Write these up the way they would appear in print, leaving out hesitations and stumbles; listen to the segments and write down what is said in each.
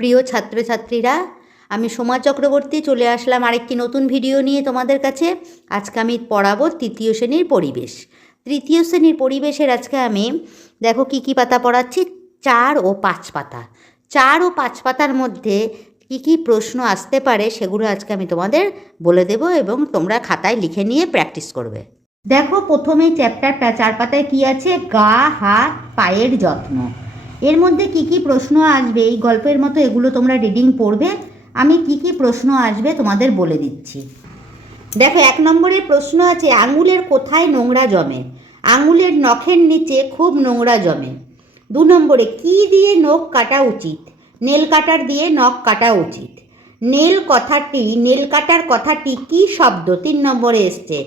প্রিয় ছাত্রছাত্রীরা, আমি সোমা চক্রবর্তী চলে আসলাম আরেকটি নতুন ভিডিও নিয়ে তোমাদের কাছে। আজকে আমি পড়াবো তৃতীয় শ্রেণীর পরিবেশ। তৃতীয় শ্রেণীর পরিবেশের আজকে আমি দেখো কি কি পাতা পড়াচ্ছি। 4 ও 5 পাতা। 4 ও 5 পাতার মধ্যে কি কি প্রশ্ন আসতে পারে সেগুলো আজকে আমি তোমাদের বলে দেব এবং তোমরা খাতায় লিখে নিয়ে প্র্যাকটিস করবে। দেখো প্রথমেই চ্যাপ্টারটা 4 পাতায় কি আছে, গা হাত পায়ের যত্ন। এর মধ্যে কি কি প্রশ্ন আসবে, এই গল্পের মতো এগুলো তোমরা রিডিং পড়বে। আমি কি কি প্রশ্ন আসবে তোমাদের বলে দিচ্ছি। দেখো 1 নম্বরের প্রশ্ন আছে, আঙুলের কোথায় নোংরা জমে? আঙুলের নখের নিচে খুব নোংরা জমে। 2 নম্বরে কি দিয়ে নখ কাটা উচিত? নেল কাটার দিয়ে নখ কাটা উচিত। নেল কাটার কথাটি কি শব্দ? 3 নম্বরে এসছে,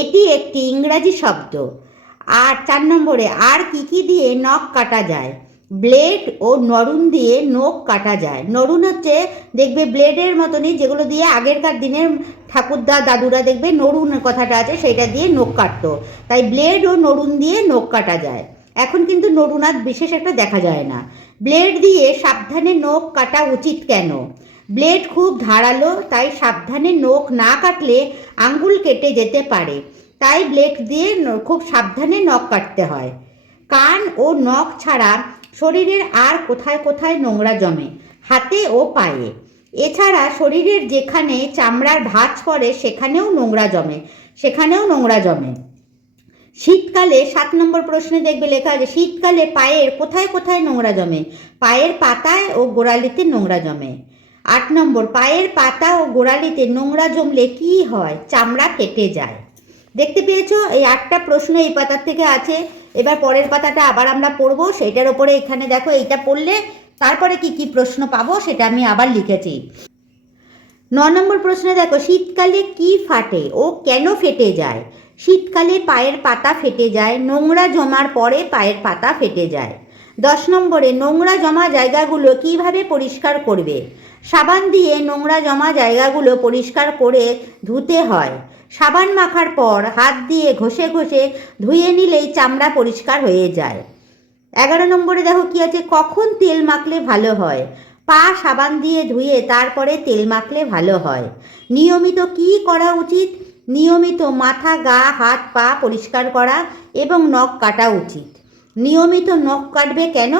এটি একটি ইংরাজি শব্দ। আর 4 নম্বরে আর কি দিয়ে নখ কাটা যায়? ব্লেড ও নরুন দিয়ে নখ কাটা যায়। নরুন হচ্ছে দেখবে ব্লেডের মতনই, যেগুলো দিয়ে আগেরকার দিনের ঠাকুরদা দাদুরা দেখবে নরুন কথাটা আছে, সেটা দিয়ে নখ কাটতো। তাই ব্লেড ও নরুন দিয়ে নখ কাটা যায়। এখন কিন্তু নরুন আর বিশেষ একটা দেখা যায় না। ব্লেড দিয়ে সাবধানে নখ কাটা উচিত কেন? ব্লেড খুব ধারালো, তাই সাবধানে নখ না কাটলে আঙ্গুল কেটে যেতে পারে। তাই ব্লেড দিয়ে খুব সাবধানে নখ কাটতে হয়। কান ও নখ ছাড়া শরীরের আর কোথায় কোথায় নোংরা জমে? হাতে ও পায়ে। এছাড়া শরীরের যেখানে চামড়ার ভাঁজ পড়ে সেখানেও নোংরা জমে। শীতকালে 7 নম্বর প্রশ্নে দেখবে লেখা আছে, শীতকালে পায়ের কোথায় কোথায় নোংরা জমে? পায়ের পাতায় ও গোড়ালিতে নোংরা জমে। 8 নম্বর, পায়ের পাতা ও গোড়ালিতে নোংরা জমলে কি হয়? চামড়া কেটে যায়। দেখতে পেয়েছো, এই 8টা প্রশ্ন এই পাতার থেকে আছে। এবার পরের পাতাটা আবার আমরা পড়বো, সেইটার ওপরে এখানে দেখো এইটা পড়লে তারপরে কি কি প্রশ্ন পাবো সেটা আমি আবার লিখেছি। 9 নম্বর প্রশ্নে দেখো, শীতকালে কি ফাটে ও কেন ফেটে যায়? শীতকালে পায়ের পাতা ফেটে যায়, নোংরা জমার পরে পায়ের পাতা ফেটে যায়। 10 নম্বরে, নোংরা জমা জায়গাগুলো কিভাবে পরিষ্কার করবে? সাবান দিয়ে নোংরা জমা জায়গাগুলো পরিষ্কার করে ধুতে হয়। সাবান মাখার পর হাত দিয়ে ঘষে ঘষে ধুয়ে নিলেই চামড়া পরিষ্কার হয়ে যায়। 11 নম্বরে দেখো কি আছে, কখন তেল মাখলে ভালো হয়? পা সাবান দিয়ে ধুয়ে তারপরে তেল মাখলে ভালো হয়। নিয়মিত কি করা উচিত? নিয়মিত মাথা, গা, হাত, পা পরিষ্কার করা এবং নখ কাটা উচিত। নিয়মিত নখ কাটবে কেন?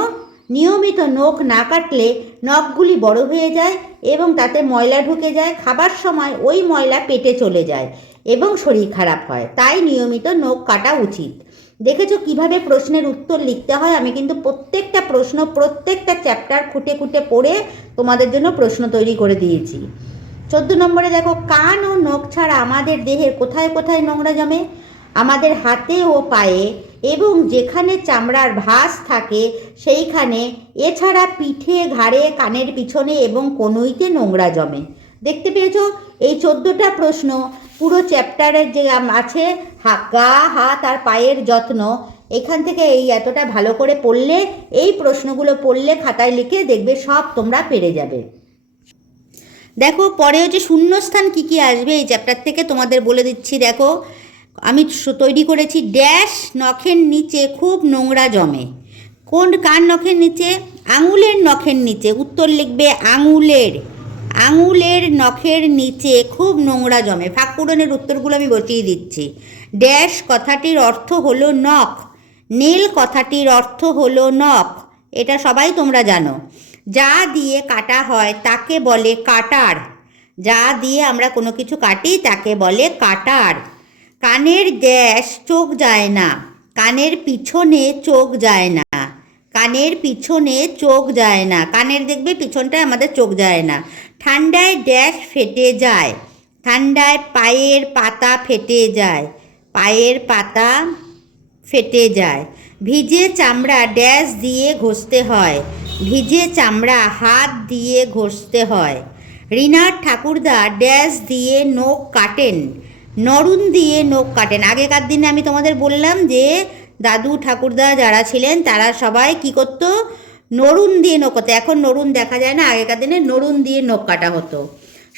নিয়মিত নখ না কাটলে নখগুলি বড় হয়ে যায় এবং তাতে ময়লা ঢুকে যায়। খাবার সময় ওই ময়লা পেটে চলে যায় এবং শরীর খারাপ হয়। তাই নিয়মিত নখ কাটা উচিত। দেখেছো কিভাবে প্রশ্নের উত্তর লিখতে হয়? আমি কিন্তু প্রত্যেকটা প্রশ্ন প্রত্যেকটা চ্যাপ্টার খুঁটে খুঁটে পড়ে তোমাদের জন্য প্রশ্ন তৈরি করে দিয়েছি। 14 নম্বরে দেখো, কান ও নখ ছাড়া আমাদের দেহের কোথায় কোথায় নোংরা জমে? আমাদের হাতে ও পায়ে এবং যেখানে চামড়ার ভাঁজ থাকে সেইখানে। এছাড়া পিঠে, ঘাড়ে, কানের পিছনে এবং কনুইতে নোংরা জমে। দেখতে পেয়েছো, এই 14টা প্রশ্ন পুরো চ্যাপ্টারের যে আছে গা হাত আর পায়ের যত্ন, এখান থেকে এই এতটা ভালো করে পড়লে, এই প্রশ্নগুলো পড়লে খাতায় লিখে দেখবে সব তোমরা পেরে যাবে। দেখো পরে হচ্ছে শূন্যস্থান কি কি আসবে এই চ্যাপ্টার থেকে তোমাদের বলে দিচ্ছি। দেখো আমি তৈরি করেছি, ড্যাশ নখের নিচে খুব নোংরা জমে। কার নখের নিচে? আঙুলের নখের নিচে। উত্তর লিখবে আঙুলের নখের নিচে খুব নোংরা জমে। ফাঁক পূরণের উত্তরগুলো আমি বসিয়ে দিচ্ছি। ড্যাশ কথাটির অর্থ হলো নখ। নেল কথাটির অর্থ হলো নখ, এটা সবাই তোমরা জানো। যা দিয়ে কাটা হয় তাকে বলে কাটার। যা দিয়ে আমরা কোনো কিছু কাটি তাকে বলে কাটার। কানের ড্যাশ চোখ যায় না। কানের পিছনে চোখ যায় না। কানের পিছনে চোখ যায় না। কানের দেখবে পিছনটায় আমাদের চোখ যায় না। ঠান্ডায় ড্যাশ ফেটে যায়। ঠান্ডায় পায়ের পাতা ফেটে যায়। পায়ের পাতা ফেটে যায়। ভিজে চামড়া ড্যাশ দিয়ে ঘষতে হয়। ভিজে চামড়া হাত দিয়ে ঘষতে হয়। রিনার ঠাকুরদা ড্যাশ দিয়ে নখ কাটেন। নরুন দিয়ে নখ কাটেন। আগেকার দিনে আমি তোমাদের বললাম যে দাদু ঠাকুরদা যারা ছিলেন তারা সবাই কি করতো? নরুন দিয়ে নখ কাটতো। এখন নরুন দেখা যায় না, আগেকার দিনে নরুন দিয়ে নখ কাটা হতো।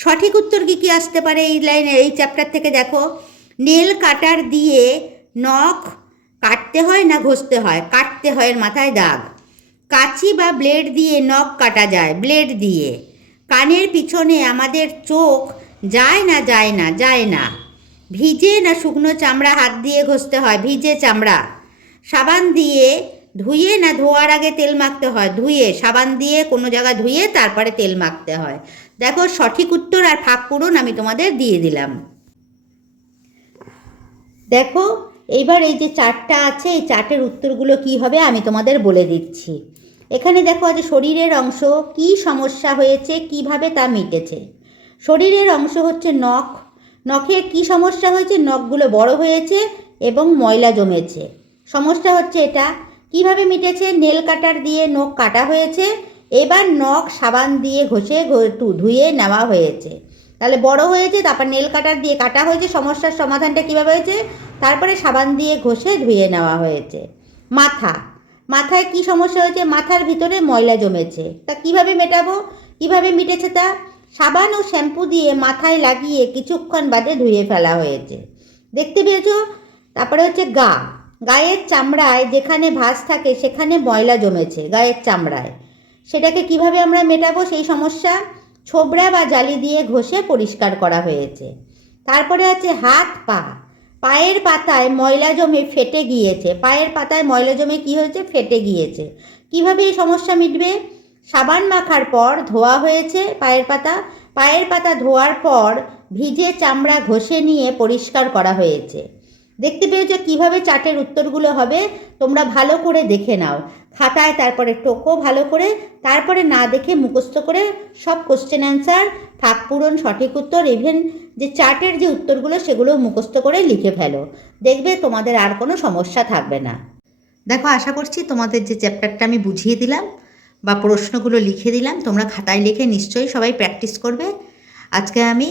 সঠিক উত্তর কি কি আসতে পারে এই লাইনে, এই চ্যাপ্টার থেকে দেখো। নেল কাটার দিয়ে নখ কাটতে হয় না ঘষতে হয়? কাটতে হয়, এর মাথায় দাগ। কাঁচি বা ব্লেড দিয়ে নখ কাটা যায়, ব্লেড দিয়ে। কানের পিছনে আমাদের চোখ যায় না যায় না যায় না। ভিজে না শুকনো চামড়া হাত দিয়ে ঘষতে হয়, ভিজে চামড়া। সাবান দিয়ে ধুয়ে না ধোয়ার আগে তেল মাখতে হয়, ধুয়ে সাবান দিয়ে কোনো জায়গা ধুয়ে তারপরে তেল মাখতে হয়। দেখো সঠিক উত্তর আর ফাঁক পূরণ আমি তোমাদের দিয়ে দিলাম। দেখো এইবার এই যে চারটা আছে, এই চারটের উত্তরগুলো কি হবে আমি তোমাদের বলে দিচ্ছি। এখানে দেখো আজ শরীরের অংশ কি সমস্যা হয়েছে, কিভাবে তা মিটেছে। শরীরের অংশ হচ্ছে নখ। নখের কি সমস্যা হয়েছে, নখগুলো বড় হয়েছে এবং ময়লা জমেছে, সমস্যা হচ্ছে এটা। কিভাবে মিটেছে, নেল কাটার দিয়ে নখ কাটা হয়েছে, এবার নখ সাবান দিয়ে ঘষে ধুয়ে নেওয়া হয়েছে। তাহলে বড় হয়েছে, তারপর নেল কাটার দিয়ে কাটা হয়েছে, সমস্যার সমাধানটা কীভাবে হয়েছে, তারপরে সাবান দিয়ে ঘষে ধুয়ে নেওয়া হয়েছে। মাথা, মাথায় কি সমস্যা হয়েছে, মাথার ভিতরে ময়লা জমেছে, তা কিভাবে মেটাবো, কিভাবে মিটেছে তা, সাবান ও শ্যাম্পু দিয়ে মাথায় লাগিয়ে কিছুক্ষণ বাদে ধুয়ে ফেলা হয়েছে। দেখতে পেয়েছো? তারপরে হচ্ছে গা, গায়ের চামড়ায় যেখানে ভাঁজ থাকে সেখানে ময়লা জমেছে, গায়ের চামড়ায়, সেটাকে কিভাবে আমরা মেটাবো সেই সমস্যা, ছোবড়া বা জালি দিয়ে ঘষে পরিষ্কার করা হয়েছে। তারপরে আছে হাত পা, পায়ের পাতায় ময়লা জমে ফেটে গিয়েছে, পায়ের পাতায় ময়লা জমে কি হয়েছে, ফেটে গিয়েছে। কিভাবে এই সমস্যা মিটবে, সাবান মাখার পর ধোয়া হয়েছে পায়ের পাতা, পায়ের পাতা ধোয়ার পর ভিজে চামড়া ঘষে নিয়ে পরিষ্কার করা হয়েছে। দেখতে পেয়েছো কীভাবে চার্টের উত্তরগুলো হবে, তোমরা ভালো করে দেখে নাও খাতায়, তারপরে টোকো ভালো করে, তারপরে না দেখে মুখস্থ করে সব কোশ্চেন অ্যান্সার, ফাঁক পূরণ, সঠিক উত্তর, ইভেন যে চার্টের যে উত্তরগুলো সেগুলো মুখস্থ করে লিখে ফেলো, দেখবে তোমাদের আর কোনো সমস্যা থাকবে না। দেখো আশা করছি তোমাদের যে চ্যাপ্টারটা আমি বুঝিয়ে দিলাম বা প্রশ্নগুলো লিখে দিলাম, তোমরা খাতায় লিখে নিশ্চয়ই সবাই প্র্যাকটিস করবে। আজকে আমি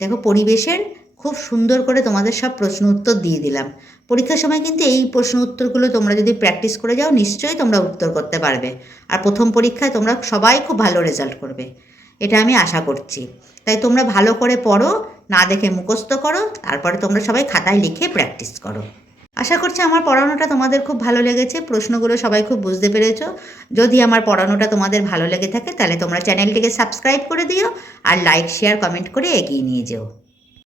দেখো পরিবেশের খুব সুন্দর করে তোমাদের সব প্রশ্ন উত্তর দিয়ে দিলাম। পরীক্ষার সময় কিন্তু এই প্রশ্ন উত্তরগুলো তোমরা যদি প্র্যাকটিস করে যাও নিশ্চয়ই তোমরা উত্তর করতে পারবে, আর প্রথম পরীক্ষায় তোমরা সবাই খুব ভালো রেজাল্ট করবে, এটা আমি আশা করছি। তাই তোমরা ভালো করে পড়ো, না দেখে মুখস্থ করো, তারপরে তোমরা সবাই খাতায় লিখে প্র্যাকটিস করো। আশা করছি আমার পড়ানোটা তোমাদের খুব ভালো লেগেছে, প্রশ্নগুলো সবাই খুব বুঝতে পেরেছো। যদি আমার পড়ানোটা তোমাদের ভালো লেগে থাকে তাহলে তোমরা চ্যানেলটিকে সাবস্ক্রাইব করে দিও, আর লাইক শেয়ার কমেন্ট করে এগিয়ে নিয়ে যেও।